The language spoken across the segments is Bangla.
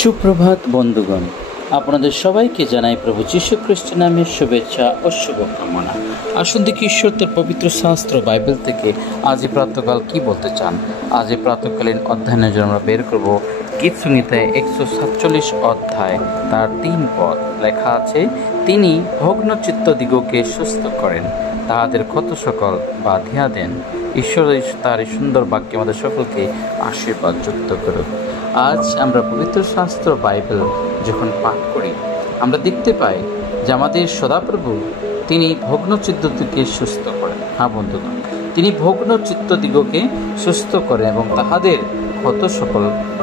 সুপ্রভাত বন্ধুগণ, আপনাদের সবাইকে জানাই প্রভু যীশু খ্রিস্টের নামে শুভেচ্ছা ও শুভকামনা। আসুন দেখি ঈশ্বর তার পবিত্র শাস্ত্র বাইবেল থেকে আজ এই প্রাতঃকাল কি বলতে চান। আজ এই প্রাতঃকালীন অধ্যয়নের জন্য আমরা বের করব গীত সংহিতায় 147 অধ্যায় তার 3 পদ। লেখা আছে, তিনি ভগ্নচিত্ত দিগকে সুস্থ করেন, তাহাদের ক্ষত সকল বাঁধিয়া দেন। ঈশ্বর তার এই সুন্দর বাক্যে আমাদের সকলকে আশীর্বাদ যুক্ত করুক। আজ আমরা পবিত্র শাস্ত্র বাইবেল যখন পাঠ করি, আমরা দেখতে পাই যে আমাদের সদাপ্রভু তিনি ভগ্নচিত্তদিগকে সুস্থ করেন। হ্যাঁ বন্ধুগণ, তিনি ভগ্নচিত্তদিগকে সুস্থ করেন এবং তাহাদের ক্ষত সকল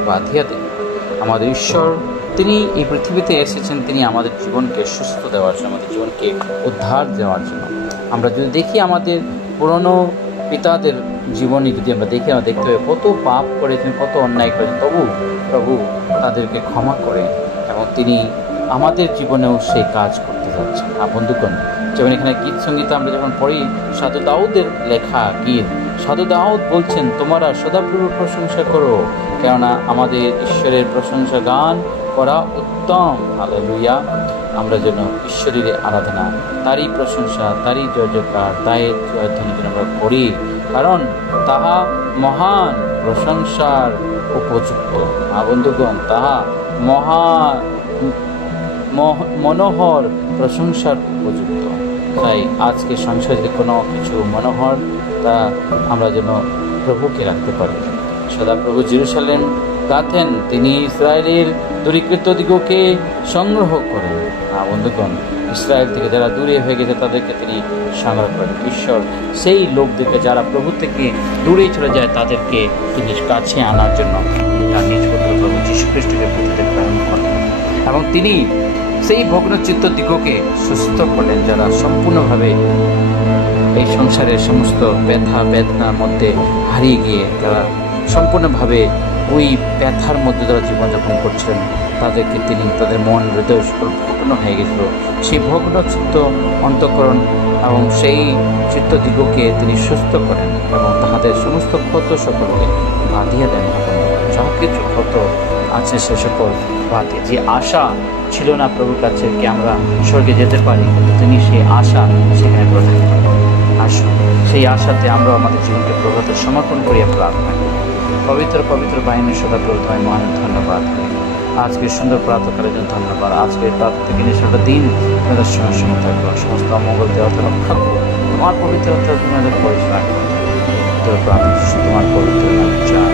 বাঁধিয়া দেন। আমাদের ঈশ্বর তিনি এই পৃথিবীতে এসেছেন, তিনি আমাদের জীবনকে সুস্থ দেওয়ার জন্য, আমাদের জীবনকে উদ্ধার দেওয়ার জন্য। আমরা যদি দেখি আমাদের পুরনো পিতাদের জীবনে যদি আমরা দেখি, আমরা দেখতে পাই কত পাপ করেছেন, কত অন্যায় করেছেন, তবু প্রভু তাদেরকে ক্ষমা করে এবং তিনি আমাদের জীবনেও সেই কাজ করতে যাচ্ছেন। বন্ধুগণ, যেমন এখানে গীত সংগীত আমরা যখন পড়ি, সাধু দাউদের লেখা গীত, সাধু দাউদ বলছেন, তোমরা সদাপ্রভুর প্রশংসা করো, কেননা আমাদের ঈশ্বরের প্রশংসা গান করা উত্তম। হালেলুয়া। আমরা যেন ঈশ্বরের আরাধনা, তারই প্রশংসা, তারই জয়জয়কার, তাই জয়ধ্বনি যেন আমরা করি, কারণ তাহা মহান প্রশংসার উপযুক্ত। বন্ধুগণ, তাহা মনোহর প্রশংসার উপযুক্ত। তাই আজকে সংসারে যদি কোনো কিছু মনোহর, তা আমরা যেন প্রভুকে রাখতে পারি। সদাপ্রভু জেরুসালেম গাঁথেন, তিনি ইসরায়েলের দূরীকৃত দিগকে সংগ্রহ করেন। বন্ধুগণ, ইসরায়েল থেকে যারা দূরে হয়ে গেছে তাদেরকে তিনি সংগ্রহ করেন। ঈশ্বর সেই লোকদেরকে যারা প্রভু থেকে দূরে চলে যায় তাদেরকে তিনি কাছে আনার জন্য তার নিজ পুত্র প্রভু যীশু খ্রিস্টকে পৃথিবীতে প্রেরণ করেন এবং তিনি সেই ভগ্নচিত্ত দিগকে সুস্থ করলেন, যারা সম্পূর্ণভাবে এই সংসারের সমস্ত ব্যথা বেদনার মধ্যে হারিয়ে গিয়ে তারা সম্পূর্ণভাবে ওই ব্যথার মধ্যে যারা জীবনযাপন করছিলেন, তাদেরকে তিনি তাদের মন হৃদয় সকল ভগ্ন হয়ে গেছিল, সেই ভগ্ন চিত্ত অন্তঃকরণ এবং সেই চিত্তদিগকে তিনি সুস্থ করেন এবং তাহাদের সমস্ত ক্ষত সকলকে বাঁধিয়ে দেন। যা কিছু ক্ষত আছে সে সকল বাঁধিয়ে, যে আশা ছিল না প্রভুর কাছে কি আমরা স্বর্গে যেতে পারি, কিন্তু তিনি সেই আশা সেখানে প্রদান করেন। আসুন সেই আশাতে আমরা আমাদের জীবনকে প্রভুতে সমর্পণ করিয়া প্রার্থনা করি। পবিত্র পবিত্র বাহিনীর সদাপ্রভু তোমায় মহান ধন্যবাদ। আজকে সুন্দর প্রাতঃকালের জন্য ধন্যবাদ। আজকে প্রাত থেকে সারাটা দিন তোমাদের সঙ্গে সঙ্গে থাকবো, সমস্ত অমঙ্গল দেওয়াতে রক্ষা করো, তোমার পবিত্রতা তোমাদের পরিচয় করো। তোমার পবিত্র নাম চাই।